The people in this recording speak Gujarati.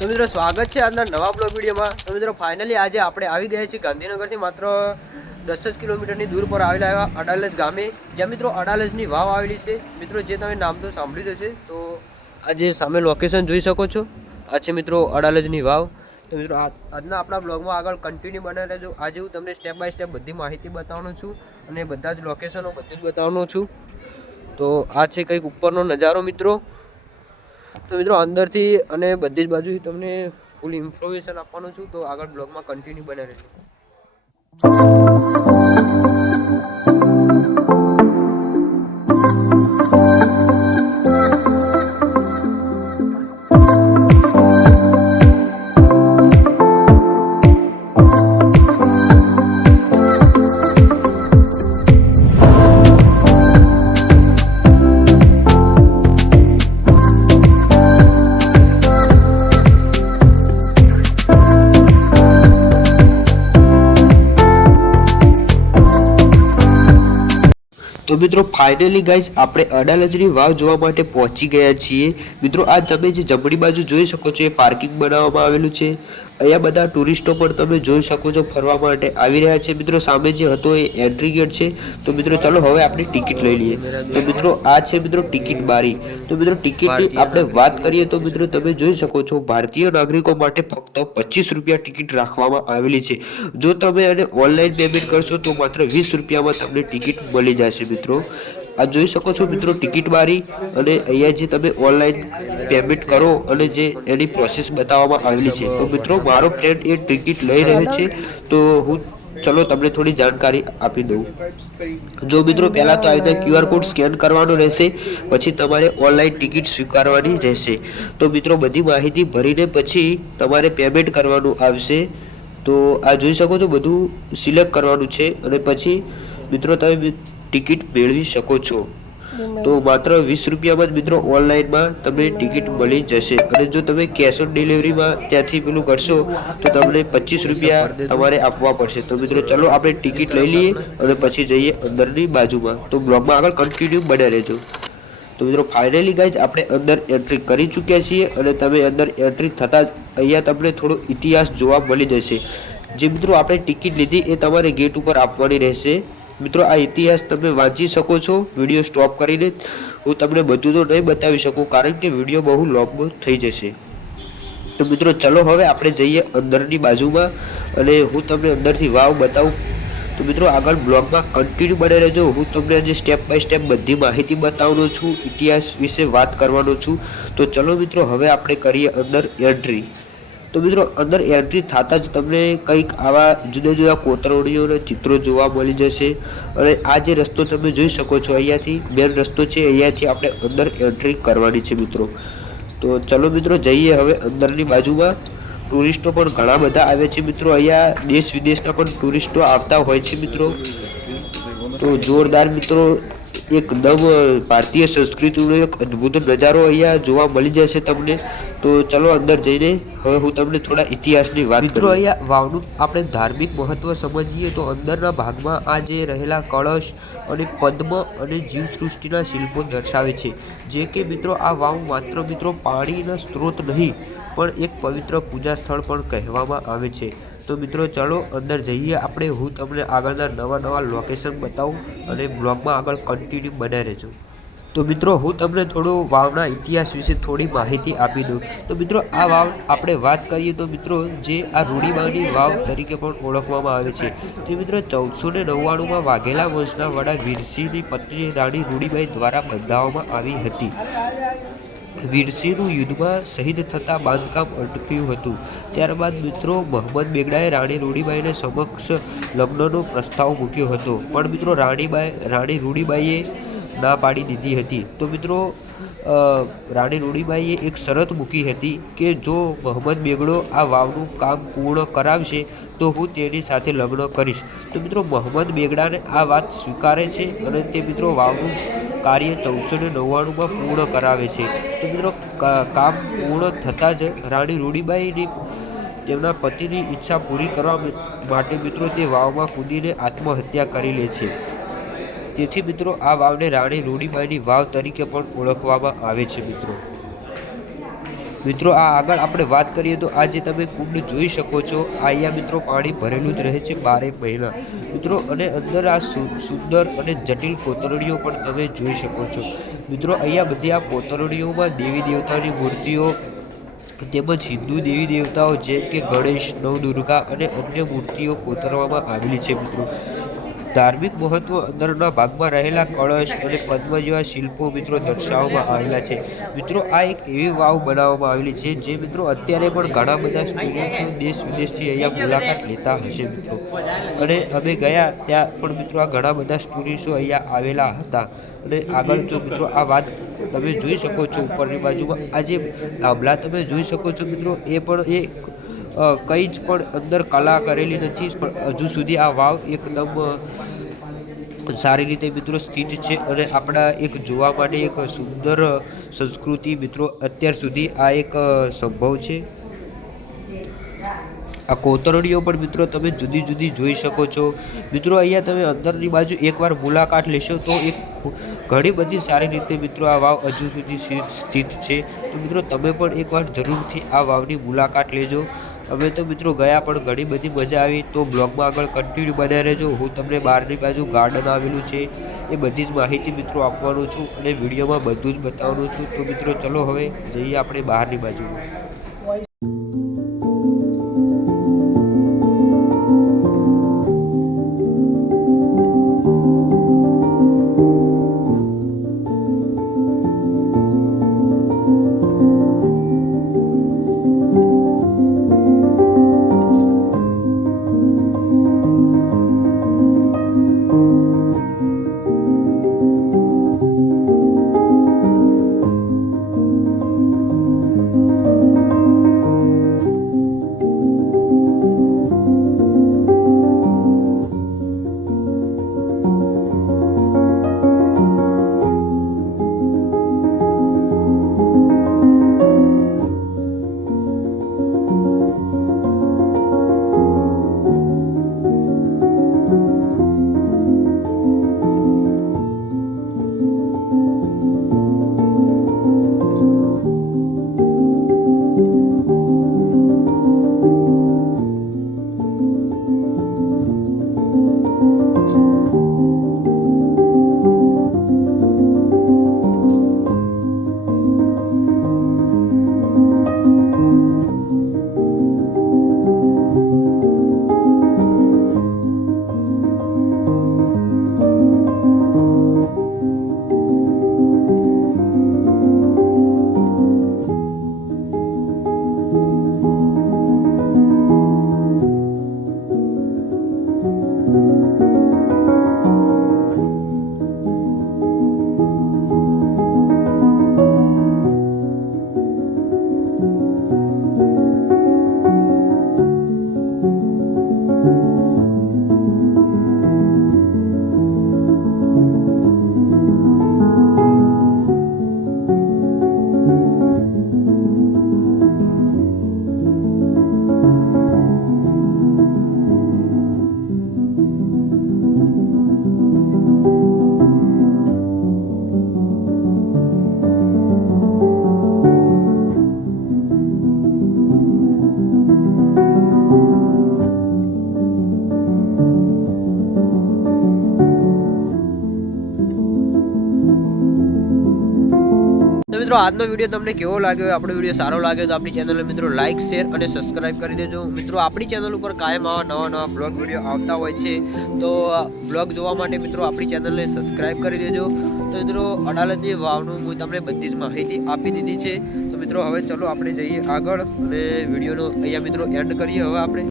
તો મિત્રો સ્વાગત છે આજના નવા બ્લોગ વિડીયોમાં। તો મિત્રો ફાઇનલી આજે આપણે આવી ગયા છીએ ગાંધીનગરથી માત્ર 10 જ કિલોમીટરની દૂર પર આવેલા એવા અડાલજ ગામે, જ્યાં મિત્રો અડાલજની વાવ આવેલી છે। મિત્રો જે તમે નામ તો સાંભળ્યું હશે, તો આજે સામે લોકેશન જોઈ શકો છો, આ છે મિત્રો અડાલજની વાવ। તો મિત્રો આજના આપણા બ્લોગમાં આગળ કન્ટિન્યુ બનાવી રહેજો। આજે હું તમને સ્ટેપ બાય સ્ટેપ બધી માહિતી બતાવવાનો છું અને બધા જ લોકેશનો બધું જ બતાવવાનો છું। તો આ છે કંઈક ઉપરનો નજારો મિત્રો। તો મિત્રો અંદરથી અને બધી જ બાજુથી તમને ફૂલ ઇન્ફોર્મેશન આપવાનું છું, તો આગળ બ્લોગમાં કન્ટિન્યુ બને રહેજો। તો મિત્રો ફાઇનલી ગાઈઝ આપણે અડાલજની વાવ જોવા માટે પહોંચી ગયા છીએ। મિત્રો આ તમે જે જમણી બાજુ જોઈ શકો છો એ પાર્કિંગ બનાવવામાં આવેલું છે। અહીંયા બધા ટુરિસ્ટો પણ તમે જોઈ શકો છો ફરવા માટે આવી રહ્યા છે। મિત્રો સામે જે હતો એ એન્ટ્રી ગેટ છે। તો મિત્રો ચાલો હવે આપણે ટિકિટ લઈ લઈએ। તો મિત્રો આ છે મિત્રો ટિકિટ બારી। તો મિત્રો ટિકિટની આપણે વાત કરીએ તો મિત્રો તમે જોઈ શકો છો ભારતીય નાગરિકો માટે ફક્ત 25 રૂપિયા ટિકિટ રાખવામાં આવેલી છે। જો તમે એને ઓનલાઈન પેમેન્ટ કરશો તો માત્ર 20 રૂપિયામાં તમને ટિકિટ મળી જશે। મિત્રો આ જોઈ શકો છો મિત્રો ટિકિટ બારી, અને અહીંયા જે તમે ઓનલાઈન પેમેન્ટ કરો અને જે એની પ્રોસેસ બતાવવામાં આવેલી છે। તો મિત્રો મારો ફ્રેન્ડ એ ટિકિટ લઈ રહ્યો છે, તો હું ચલો તમને થોડી જાણકારી આપી દઉં। જો મિત્રો પહેલાં તો આવી રીતે QR કોડ સ્કેન કરવાનો રહેશે, પછી તમારે ઓનલાઈન ટિકિટ સ્વીકારવાની રહેશે। તો મિત્રો બધી માહિતી ભરીને પછી તમારે પેમેન્ટ કરવાનું આવશે। તો આ જોઈ શકો છો બધું સિલેક્ટ કરવાનું છે, અને પછી મિત્રો તમે ટિકિટ મેળવી શકો છો। તો માત્ર 20 રૂપિયામાં જ મિત્રો ઓનલાઈનમાં તમને ટિકિટ મળી જશે, અને જો તમે કેશ ઓન ડિલિવરીમાં ત્યાંથી પેલું કરશો તો તમને 25 રૂપિયા તમારે આપવા પડશે। તો મિત્રો ચલો આપણે ટિકિટ લઈ લઈએ અને પછી જઈએ અંદરની બાજુમાં। તો બ્લોગમાં આગળ કન્ટિન્યુ બને રહેજો। તો મિત્રો ફાઇનલી ગાઈઝ આપણે અંદર એન્ટ્રી કરી ચૂક્યા છીએ, અને તમે અંદર એન્ટ્રી થતાં જ અહીંયા તમને થોડો ઇતિહાસ જોવા મળી જશે। જે મિત્રો આપણે ટિકિટ લીધી એ તમારે ગેટ ઉપર આપવાની રહેશે। મિત્રો આ ઇતિહાસ તમે વાંચી શકો છો વિડીયો સ્ટોપ કરીને। હું તમને બધું તો નહીં બતાવી શકું, કારણ કે વિડીયો બહુ લાંબો થઈ જશે। તો મિત્રો ચલો હવે આપણે જઈએ અંદરની બાજુમાં, અને હું તમને અંદરથી વાવ બતાવું। તો મિત્રો આગળ બ્લોગમાં કન્ટિન્યુ બને રહેજો। હું તમને આજે સ્ટેપ બાય સ્ટેપ બધી માહિતી બતાવવાનો છું, ઇતિહાસ વિશે વાત કરવાનો છું। તો ચલો મિત્રો હવે આપણે કરીએ અંદર એન્ટ્રી। તો મિત્રો અંદર એન્ટ્રી થતાં જ તમને કંઈક આવા જુદા જુદા કોતરણીઓના ચિત્રો જોવા મળી જશે। અને આ જે રસ્તો તમે જોઈ શકો છો, અહીંયાથી મેન રસ્તો છે, અહીંયાથી આપણે અંદર એન્ટ્રી કરવાની છે મિત્રો। તો ચલો મિત્રો જઈએ હવે અંદરની બાજુમાં। ટુરિસ્ટો પણ ઘણા બધા આવે છે મિત્રો, અહીંયા દેશ વિદેશના પણ ટુરિસ્ટો આવતા હોય છે મિત્રો। તો જોરદાર મિત્રો એકદમ ભારતીય સંસ્કૃતિનો એક અદ્ભુત નજારો અહીંયા જોવા મળી જશે તમને। તો ચલો અંદર જઈને હવે હું તમને થોડા ઇતિહાસની વાત કરું। મિત્રો અહીંયા વાવનું આપણે ધાર્મિક મહત્વ સમજીએ તો અંદરના ભાગમાં આ જે રહેલા કળશ અને પદ્મ અને જીવસૃષ્ટિના શિલ્પો દર્શાવે છે, જે કે મિત્રો આ વાવ માત્ર મિત્રો પાણીના સ્ત્રોત નહીં પણ એક પવિત્ર પૂજા સ્થળ પણ કહેવામાં આવે છે। તો મિત્રો ચલો અંદર જઈએ આપણે। હું તમને આગળના નવા લોકેશન બતાવું, અને બ્લોગમાં આગળ કન્ટિન્યુ બને રહેજો। તો મિત્રો હું તમને થોડો વાવના ઇતિહાસ વિશે થોડી માહિતી આપી દઉં। તો મિત્રો આ વાવ આપણે વાત કરીએ તો મિત્રો જે આ રૂડીબાઈની વાવ તરીકે પણ ઓળખવામાં આવે છે। તે મિત્રો 1499માં વાઘેલા વંશના વડા વીરસિંહની પત્ની રાણી રૂડીબાઈ દ્વારા બંધાવવામાં આવી હતી। વીરસિંહનું યુદ્ધમાં શહીદ થતાં બાંધકામ અટક્યું હતું। ત્યારબાદ મિત્રો મોહમ્મદ બેગડાએ રાણી રૂડીબાઈને સમક્ષ લગ્નનો પ્રસ્તાવ મૂક્યો હતો, પણ મિત્રો રાણી રૂડીબાઈએ ના પાડી દીધી હતી। તો મિત્રો રાણી રૂડીબાઈએ એક શરત મૂકી હતી કે જો મોહમ્મદ બેગડો આ વાવનું કામ પૂર્ણ કરાવશે તો હું તેની સાથે લગ્ન કરીશ। તો મિત્રો મોહમ્મદ બેગડાને આ વાત સ્વીકારે છે, અને તે મિત્રો વાવનું કાર્ય 1499માં પૂર્ણ કરાવે છે। તો મિત્રો કામ પૂર્ણ થતાં જ રાણી રૂડીબાઈની તેમના પતિની ઈચ્છા પૂરી કરવા માટે મિત્રો તે વાવમાં કૂદીને આત્મહત્યા કરી લે છે। તેથી મિત્રો આ વાવને રાણી રૂડીબાઈની વાવ તરીકે પણ ઓળખવામાં આવે છે મિત્રો। મિત્રો આ આગળ આપણે વાત કરીએ તો આ જે તમે કુંડ જોઈ શકો છો, અહીંયા મિત્રો પાણી ભરેલું જ રહે છે 12 મહિના મિત્રો, અને અંદર આ સુંદર અને જટિલ કોતરણીઓ પણ તમે જોઈ શકો છો મિત્રો. અહીંયા બધી આ કોતરણીઓમાં દેવી દેવતાની મૂર્તિઓ તેમજ હિન્દુ દેવી દેવતાઓ જેમ કે ગણેશ, નવદુર્ગા અને અન્ય મૂર્તિઓ કોતરવામાં આવેલી છે મિત્રો. ધાર્મિક મહત્વ અંદરના ભાગમાં રહેલા કળશ અને પદ્મ જેવા શિલ્પો મિત્રો દર્શાવવામાં આવેલા છે મિત્રો. આ એક એવી વાવ બનાવવામાં આવેલી છે જે મિત્રો અત્યારે પણ ઘણા બધા સ્ટુડન્ટ્સો દેશ વિદેશથી અહીંયા મુલાકાત લેતા હશે મિત્રો. અને અમે ગયા ત્યાં પણ મિત્રો આ ઘણા બધા સ્ટુડન્ટ્સો અહીંયા આવેલા હતા. અને આગળ જો મિત્રો આ વાત તમે જોઈ શકો છો, ઉપરની બાજુમાં આ જે થાંભલા તમે જોઈ શકો છો મિત્રો, એ પણ કંઈ જ પણ અંદર કલા કરેલી નથી, પણ હજુ સુધી આ વાવ એકદમ સારી રીતે મિત્રો સ્થિત છે. અને આપણા એક જોવા માટે એક સુંદર સંસ્કૃતિ મિત્રો અત્યાર સુધી આ એક સંભવ છે. આ કોતરણીઓ પણ મિત્રો તમે જુદી જુદી જોઈ શકો છો મિત્રો. અહીંયા તમે અંદરની બાજુ એકવાર મુલાકાત લેશો તો એક ઘણી બધી સારી રીતે મિત્રો આ વાવ હજુ સુધી સ્થિત છે. તો મિત્રો તમે પણ એકવાર જરૂરથી આ વાવની મુલાકાત લેજો. અમે તો મિત્રો ગયા પણ ઘણી બધી મજા આવી. તો બ્લોગમાં આગળ કન્ટિન્યુ બન્યા રહેજો. હું તમને બહારની બાજુ ગાર્ડન આવેલું છે એ બધી જ માહિતી મિત્રો આપવાનું છું અને વિડીયોમાં બધું જ બતાવવાનું છું. તો મિત્રો ચલો હવે જઈએ આપણે બહારની બાજુમાં. મિત્રો આજનો વિડીયો તમને કેવો લાગ્યો? આપણો વિડીયો સારો લાગ્યો તો આપણી ચેનલને મિત્રો લાઇક, શેર અને સબસ્ક્રાઇબ કરી દેજો. મિત્રો આપણી ચેનલ ઉપર કાયમ આવા નવા બ્લોગ વિડીયો આવતા હોય છે, તો બ્લોગ જોવા માટે મિત્રો આપણી ચેનલને સબસ્ક્રાઇબ કરી દેજો. તો મિત્રો અડાલજની વાવનું હું તમને બધી જ માહિતી આપી દીધી છે. તો મિત્રો હવે ચલો આપણે જઈએ આગળ અને વિડીયોનો અહીંયા મિત્રો એન્ડ કરીએ હવે આપણે.